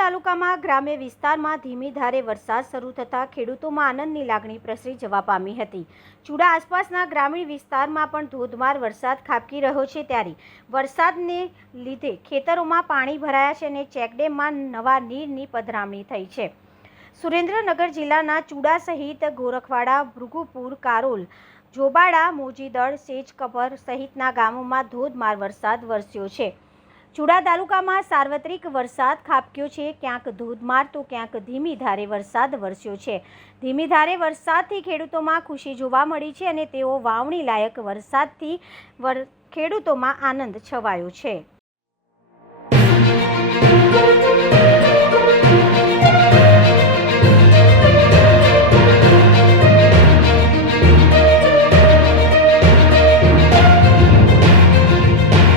તાલુકામાં ગ્રામ્ય વિસ્તારમાં ધીમી ધારે વરસાદ શરૂ થતાં ખેડૂતોમાં આનંદની લાગણી પ્રસરી જવા પામી હતી। ચુડા આસપાસના ગ્રામીણ વિસ્તારમાં પણ ધોધમાર વરસાદ ખાબકી રહ્યો છે, ત્યારે વરસાદને લીધે ખેતરોમાં પાણી ભરાયા છે અને ચેકડેમમાં નવા નીરની પધરામણી થઈ છે। સુરેન્દ્રનગર જિલ્લાના ચુડા સહિત ગોરખવાડા, ભૃગુપુર, કારોલ, જોબાડા, મોજીદળ, સેજકબર સહિતના ગામોમાં ધોધમાર વરસાદ વરસ્યો છે। ચુડા તાલુકામાં સાર્વત્રિક વરસાદ ખાબક્યો છે। ક્યાંક ધોધમાર તો ક્યાંક ધીમી ધારે વરસાદ વરસ્યો છે। ધીમી ધારે વરસાદથી ખેડૂતોમાં ખુશી જોવા મળી છે અને તેઓ વાવણી લાયક વરસાદથી ખેડૂતોમાં આનંદ છવાયો છે।